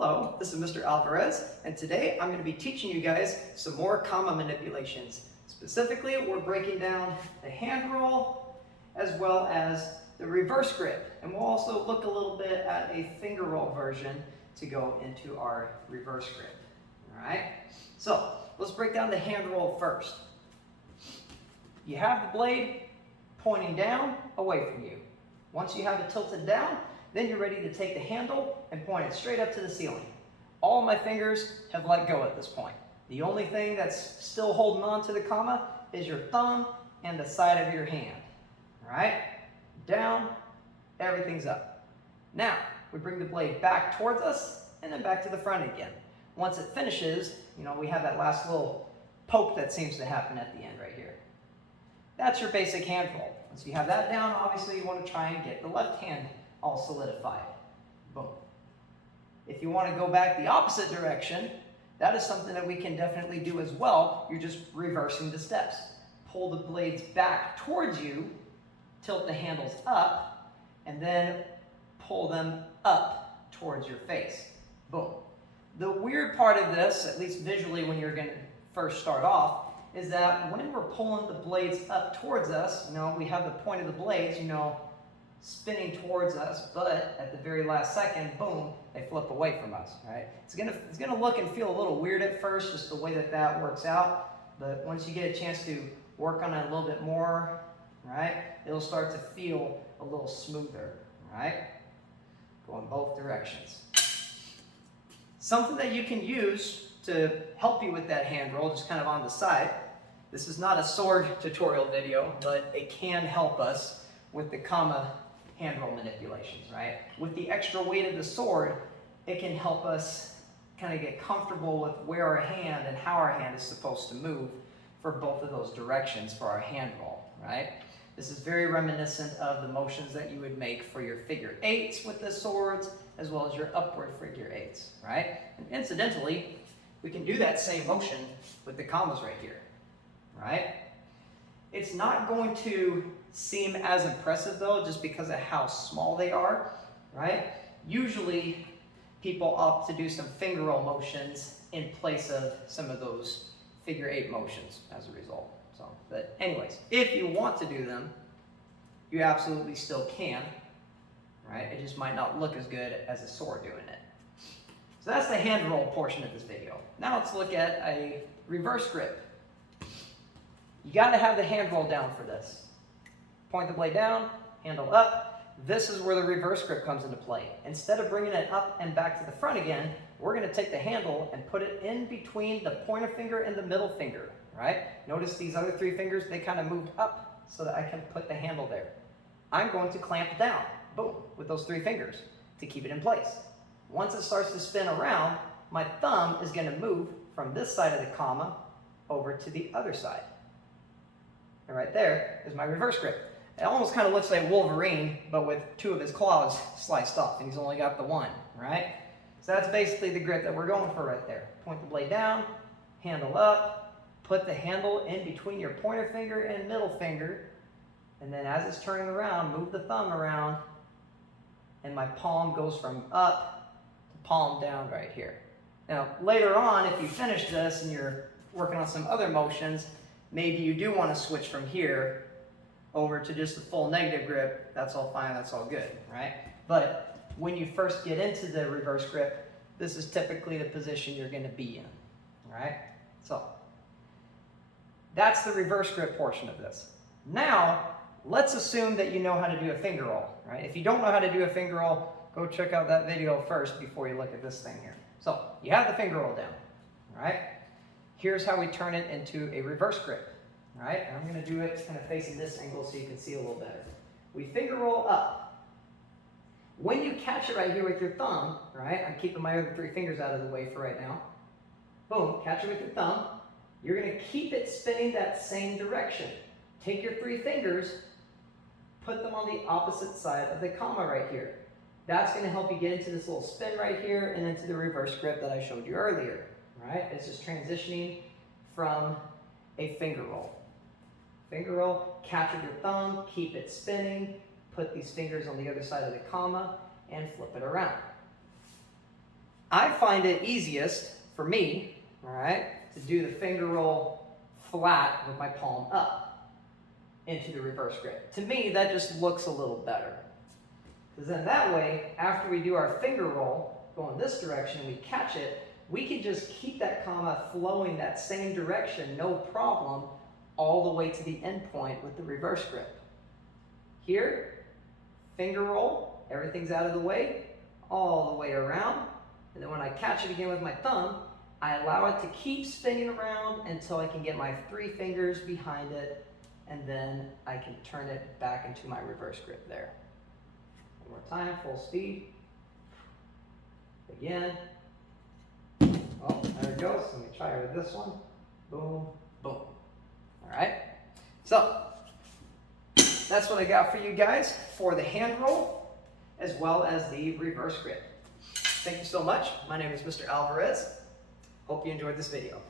Hello, this is Mr. Alvarez, and today I'm going to be teaching you guys some more comma manipulations. Specifically, we're breaking down the hand roll as well as the reverse grip, and we'll also look a little bit at a finger roll version to go into our reverse grip. All right, so let's break down the hand roll first. You have the blade pointing down, away from you. Once you have it tilted down, then you're ready to take the handle and point it straight up to the ceiling. All of my fingers have let go at this point. The only thing that's still holding on to the comma is your thumb and the side of your hand. All right? Down, everything's up. Now, we bring the blade back towards us and then back to the front again. Once it finishes, we have that last little poke that seems to happen at the end right here. That's your basic hand roll. Once you have that down, obviously you want to try and get the left hand all solidified. Boom. If you want to go back the opposite direction, that is something that we can definitely do as well. You're just reversing the steps. Pull the blades back towards you, tilt the handles up, and then pull them up towards your face. Boom. The weird part of this, at least visually when you're going to first start off, is that when we're pulling the blades up towards us, we have the point of the blades, spinning towards us, but at the very last second, boom, they flip away from us, right? It's gonna look and feel a little weird at first, just the way that works out, but once you get a chance to work on it a little bit more, right, it'll start to feel a little smoother, right? Go in both directions. Something that you can use to help you with that hand roll, just kind of on the side. This is not a sword tutorial video, but it can help us with the comma hand roll manipulations, right? With the extra weight of the sword, it can help us kind of get comfortable with where our hand and how our hand is supposed to move for both of those directions for our hand roll, right? This is very reminiscent of the motions that you would make for your figure eights with the swords, as well as your upward figure eights, right? And incidentally, we can do that same motion with the commas right here, right? It's not going to seem as impressive though, just because of how small they are, right? Usually people opt to do some finger roll motions in place of some of those figure eight motions as a result. So, but anyways, if you want to do them, you absolutely still can, right? It just might not look as good as a sword doing it. So that's the hand roll portion of this video. Now let's look at a reverse grip. You got to have the hand roll down for this. Point the blade down, handle up. This is where the reverse grip comes into play. Instead of bringing it up and back to the front again, we're going to take the handle and put it in between the pointer finger and the middle finger, right? Notice these other three fingers, they kind of moved up so that I can put the handle there. I'm going to clamp down, boom, with those three fingers to keep it in place. Once it starts to spin around, my thumb is going to move from this side of the comma over to the other side. And right there is my reverse grip. It almost kind of looks like Wolverine, but with two of his claws sliced off, and he's only got the one, right? So that's basically the grip that we're going for right there. Point the blade down, handle up, put the handle in between your pointer finger and middle finger, and then as it's turning around, move the thumb around, and my palm goes from up to palm down right here. Now, later on, if you finish this and you're working on some other motions, maybe you do want to switch from here over to just a full negative grip. That's all fine, that's all good, right? But when you first get into the reverse grip, this is typically the position you're going to be in, right? So that's the reverse grip portion of this. Now, let's assume that you know how to do a finger roll, right? If you don't know how to do a finger roll, go check out that video first before you look at this thing here. So you have the finger roll down, right? Here's how we turn it into a reverse grip, right? And I'm going to do it kind of facing this angle so you can see a little better. We finger roll up. When you catch it right here with your thumb, right? I'm keeping my other three fingers out of the way for right now. Boom, catch it with your thumb. You're going to keep it spinning that same direction. Take your three fingers, put them on the opposite side of the comma right here. That's going to help you get into this little spin right here and into the reverse grip that I showed you earlier. Right? It's just transitioning from a finger roll. Finger roll, catch with your thumb, keep it spinning, put these fingers on the other side of the comma, and flip it around. I find it easiest for me, all right, to do the finger roll flat with my palm up into the reverse grip. To me, that just looks a little better. Because then that way, after we do our finger roll, go in this direction, we catch it, we can just keep that comma flowing that same direction, no problem, all the way to the end point with the reverse grip. Here, finger roll, everything's out of the way, all the way around, and then when I catch it again with my thumb, I allow it to keep spinning around until I can get my 3 fingers behind it, and then I can turn it back into my reverse grip there. One more time, full speed. Again. Oh, there it goes. Let me try it with this one. Boom, boom. All right. So, that's what I got for you guys for the hand roll, as well as the reverse grip. Thank you so much. My name is Mr. Alvarez. Hope you enjoyed this video.